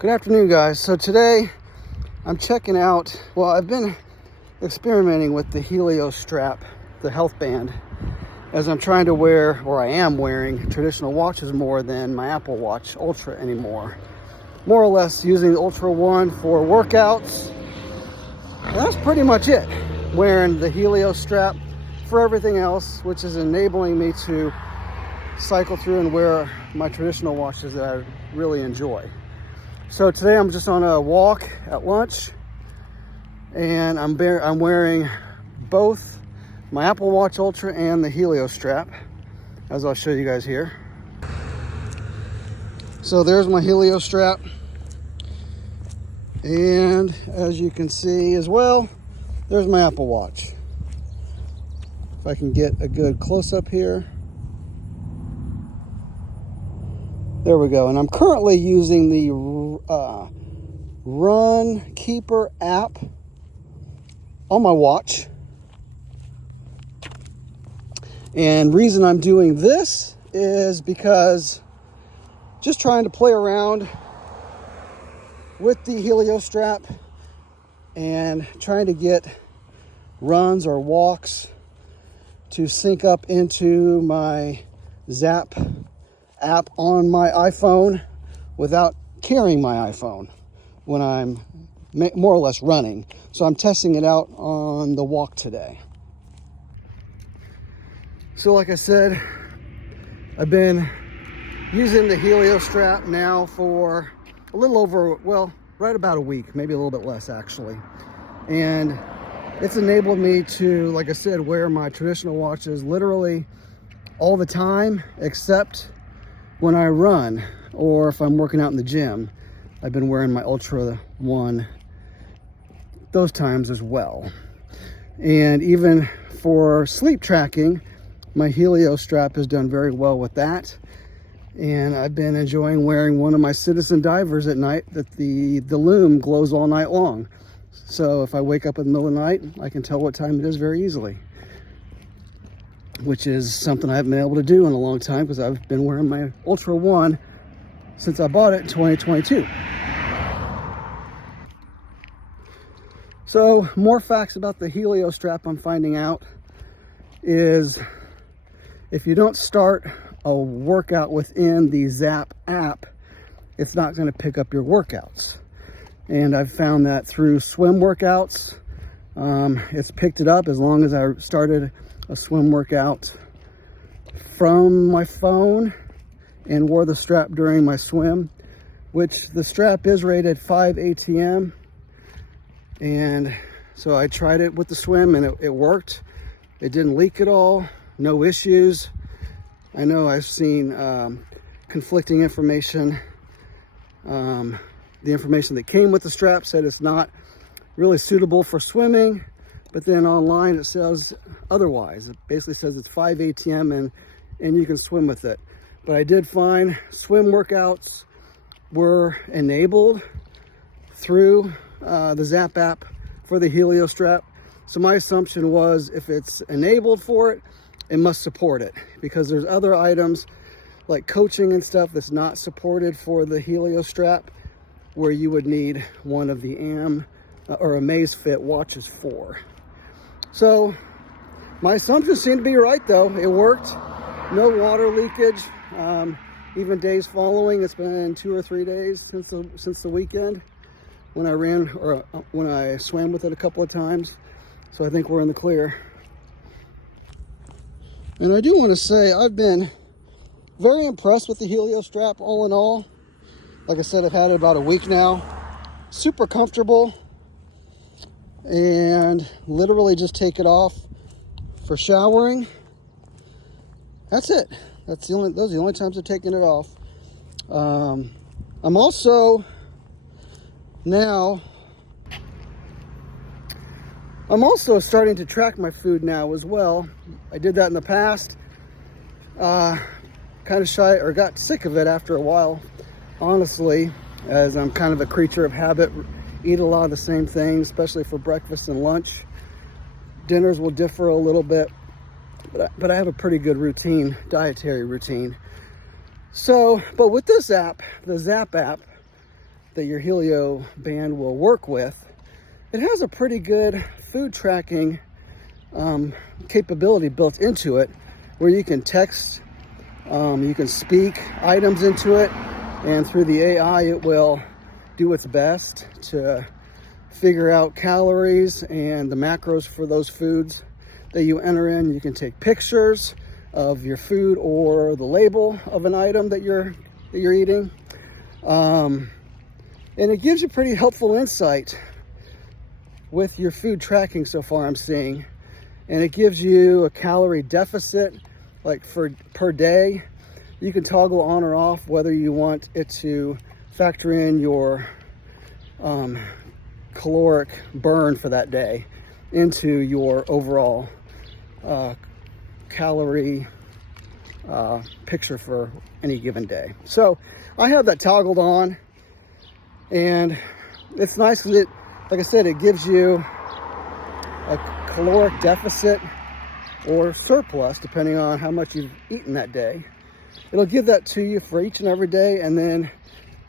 Good afternoon, guys. So today I'm checking out, well, I've been experimenting with the Helio Strap, the health band, as I'm trying to wear, or I am wearing, traditional watches more than my Apple Watch Ultra anymore. More or less using the Ultra One for workouts. And that's pretty much it. Wearing the Helio Strap for everything else, which is enabling me to cycle through and wear my traditional watches that I really enjoy. So today I'm just on a walk at lunch, and I'm wearing both my Apple Watch Ultra and the Helio Strap, as I'll show you guys here. So there's my Helio Strap, and as you can see as well, there's my Apple Watch. If I can get a good close-up here. There we go. And I'm currently using the Runkeeper app on my watch. And reason I'm doing this is because just trying to play around with the Helio Strap and trying to get runs or walks to sync up into my Zepp app on my iPhone without carrying my iPhone when I'm more or less running. So I'm testing it out on the walk today. So like I said, I've been using the Helio Strap now for a little over, well, right about a week, maybe a little bit less actually. And it's enabled me to, like I said, wear my traditional watches literally all the time, except when I run or if I'm working out in the gym. I've been wearing my Ultra One those times as well. And even for sleep tracking, my Helio Strap has done very well with that. And I've been enjoying wearing one of my Citizen divers at night that the lume glows all night long. So if I wake up in the middle of the night, I can tell what time it is very easily, which is something I haven't been able to do in a long time because I've been wearing my Ultra One since I bought it in 2022. So more facts about the Helio Strap I'm finding out is if you don't start a workout within the Zepp app, it's not going to pick up your workouts. And I've found that through swim workouts, it's picked it up as long as I started a swim workout from my phone and wore the strap during my swim, which the strap is rated 5 ATM. And so I tried it with the swim and it worked. It didn't leak at all, no issues. I know I've seen conflicting information. The information that came with the strap said it's not really suitable for swimming, but then online it says otherwise. It basically says it's 5 ATM and you can swim with it. But I did find swim workouts were enabled through the Zepp app for the Helio Strap. So my assumption was if it's enabled for it, it must support it, because there's other items like coaching and stuff that's not supported for the Helio Strap, where you would need one of the or Amazfit watches for. So my assumptions seem to be right though. It worked. No water leakage. Even days following, it's been 2 or 3 days since the weekend when I ran or when I swam with it a couple of times. So I think we're in the clear. And I do want to say I've been very impressed with the Helio Strap all in all. Like I said, I've had it about a week now. Super comfortable, and literally just take it off for showering. That's it. Those are the only times I've taken it off. I'm also starting to track my food now as well. I did that in the past. Kind of shy or got sick of it after a while, honestly, as I'm kind of a creature of habit, eat a lot of the same things, especially for breakfast and lunch. Dinners will differ a little bit, but I have a pretty good routine, dietary routine. So, but with this app, the Zepp app, that your Helio band will work with, it has a pretty good food tracking capability built into it, where you can text, you can speak items into it, and through the AI it will do its best to figure out calories and the macros for those foods that you enter in. You can take pictures of your food or the label of an item that you're eating, and it gives you pretty helpful insight with your food tracking so far, I'm seeing. And it gives you a calorie deficit, like per day. You can toggle on or off whether you want it to factor in your caloric burn for that day into your overall calorie picture for any given day. So I have that toggled on, and it's nice because it, like I said, it gives you a caloric deficit or surplus depending on how much you've eaten that day. It'll give that to you for each and every day, and then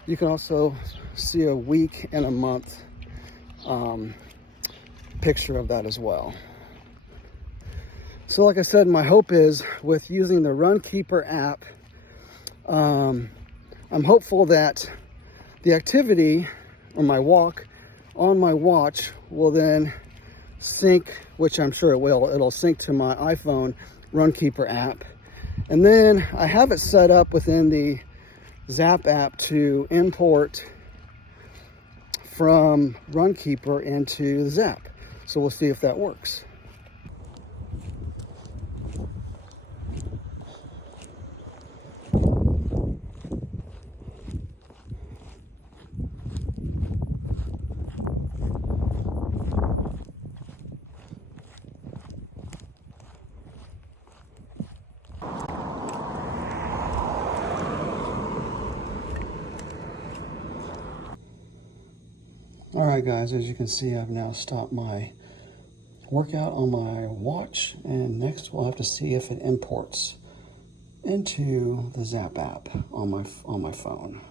you can also see a week and a month picture of that as well. So like I said, my hope is with using the Runkeeper app, I'm hopeful that the activity or my walk on my watch will then sync, which I'm sure it will. It'll sync to my iPhone Runkeeper app. And then I have it set up within the Zepp app to import from Runkeeper into Zepp. So we'll see if that works. All right, guys, as you can see, I've now stopped my workout on my watch, and next we'll have to see if it imports into the Zepp app on my phone.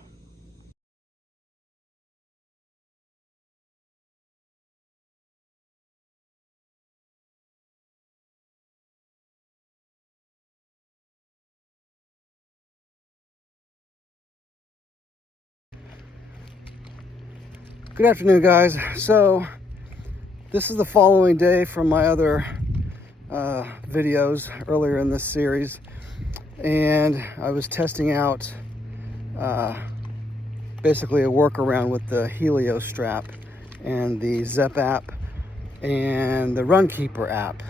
Good afternoon, guys. So this is the following day from my other videos earlier in this series, and I was testing out basically a workaround with the Helio Strap and the Zepp app and the Runkeeper app.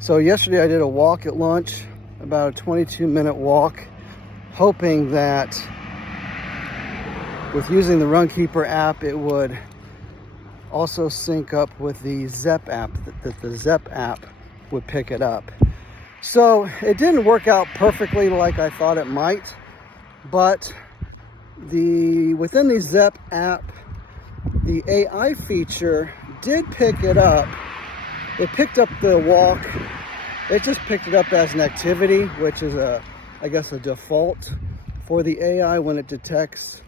So yesterday I did a walk at lunch, about a 22-minute walk, hoping that with using the Runkeeper app, it would also sync up with the Zepp app, that the Zepp app would pick it up. So it didn't work out perfectly like I thought it might, but within the Zepp app, the AI feature did pick it up. It picked up the walk. It just picked it up as an activity, which is I guess a default for the AI when it detects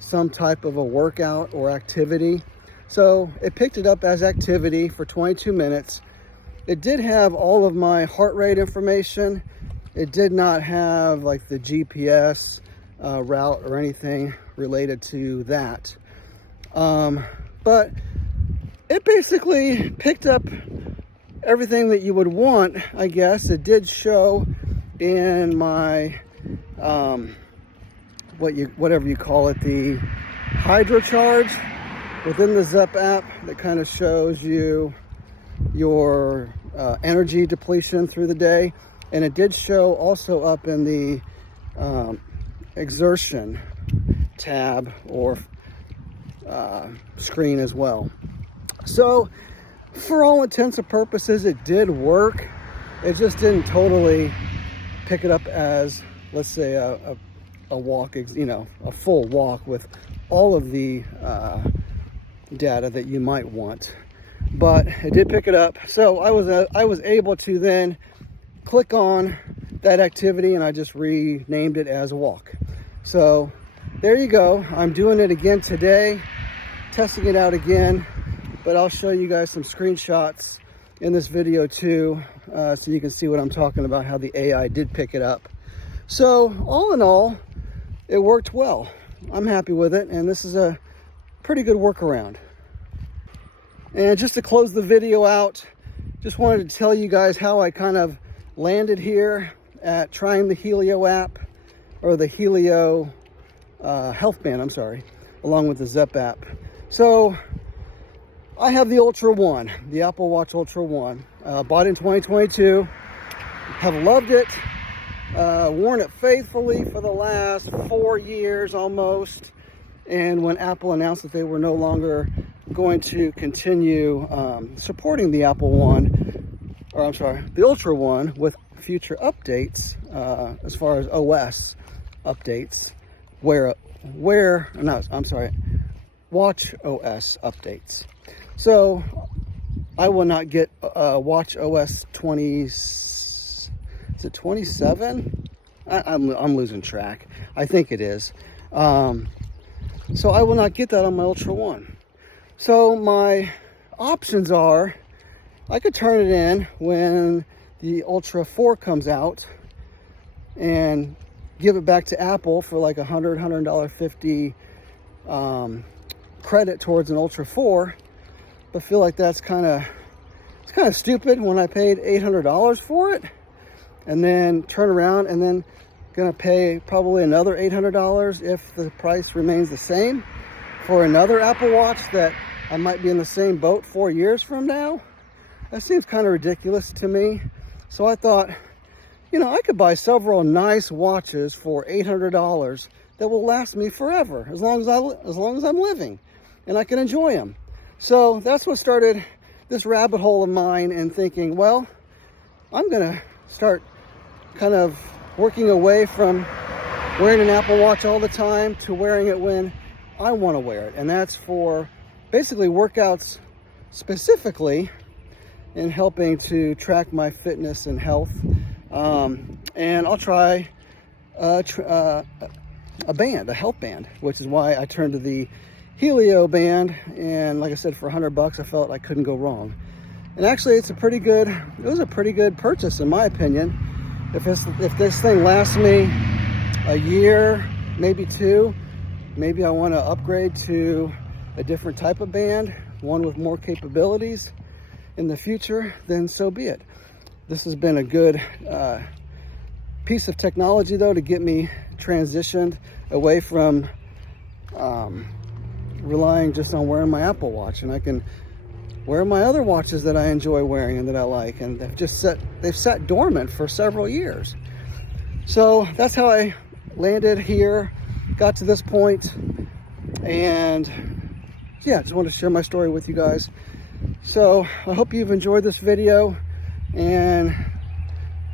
some type of a workout or activity. So it picked it up as activity for 22 minutes. It did have all of my heart rate information. It did not have like the GPS route or anything related to that. But it basically picked up everything that you would want, I guess. It did show in my whatever you call it, the hydro charge within the Zepp app, that kind of shows you your energy depletion through the day. And it did show also up in the exertion tab or screen as well. So for all intents and purposes, it did work. It just didn't totally pick it up as, let's say, a walk, a full walk with all of the data that you might want. But it did pick it up. So I was able to then click on that activity, and I just renamed it as a walk. So there you go. I'm doing it again today. testing it out again, but I'll show you guys some screenshots in this video too, so you can see what I'm talking about, how the AI did pick it up. So all in all, it worked well. I'm happy with it, and this is a pretty good workaround. And just to close the video out, just wanted to tell you guys how I kind of landed here at trying the Helio app, or the Helio health band, I'm sorry, along with the Zepp app. So I have the Ultra One, the Apple Watch Ultra One, bought in 2022, have loved it, worn it faithfully for the last 4 years almost. And when Apple announced that they were no longer going to continue supporting the Apple One, or I'm sorry, the Ultra One with future updates, as far as OS updates, Watch OS updates. So I will not get Watch OS 20, is it 27? I'm losing track. I think it is. So I will not get that on my Ultra One. So my options are, I could turn it in when the Ultra 4 comes out and give it back to Apple for like $150 credit towards an Ultra 4, but feel like that's kind of stupid when I paid $800 for it, and then turn around and then gonna pay probably another $800 if the price remains the same for another Apple Watch that I might be in the same boat 4 years from now. That seems kind of ridiculous to me. So I thought, you know, I could buy several nice watches for $800 that will last me forever, as long as I'm living, and I can enjoy them. So that's what started this rabbit hole of mine, and thinking, well, I'm gonna start kind of working away from wearing an Apple Watch all the time to wearing it when I want to wear it. And that's for basically workouts specifically, in helping to track my fitness and health. And I'll try a band, a health band, which is why I turned to the Helio band. And like I said, for $100, I felt I couldn't go wrong. And actually, it was a pretty good purchase in my opinion. If this thing lasts me a year, maybe 2, maybe I want to upgrade to a different type of band, one with more capabilities in the future, then so be it. This has been a good piece of technology, though, to get me transitioned away from relying just on wearing my Apple Watch, and I can wear my other watches that I enjoy wearing and that I like, and they've sat dormant for several years. So that's how I landed here, got to this point, and yeah, just wanted to share my story with you guys. So I hope you've enjoyed this video and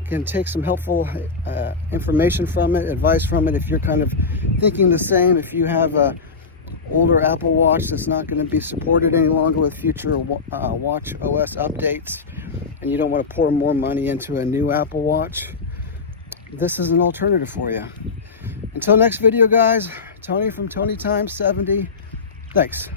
can take some helpful information from it, advice from it, if you're kind of thinking the same. If you have a older Apple Watch that's not going to be supported any longer with future Watch OS updates, and you don't want to pour more money into a new Apple Watch, this is an alternative for you. Until next video, guys, Tony from Tony Times 70. Thanks.